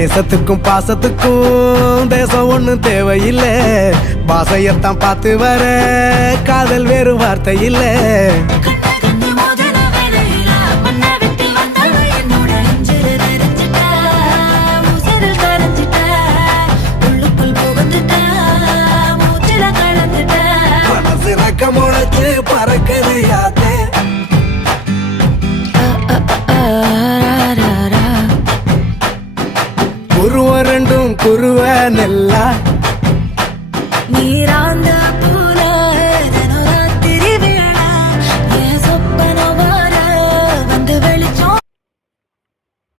நேசத்துக்கும் பாசத்துக்கும் தேசம் ஒண்ணும் தேவையில்லை. பாசையத்தான் பார்த்து வர காதல் வேறு வார்த்தை இல்லை. முளைச்சு பறக்குது யாத்தே குருவ ரெண்டும் குருவ நெல்லா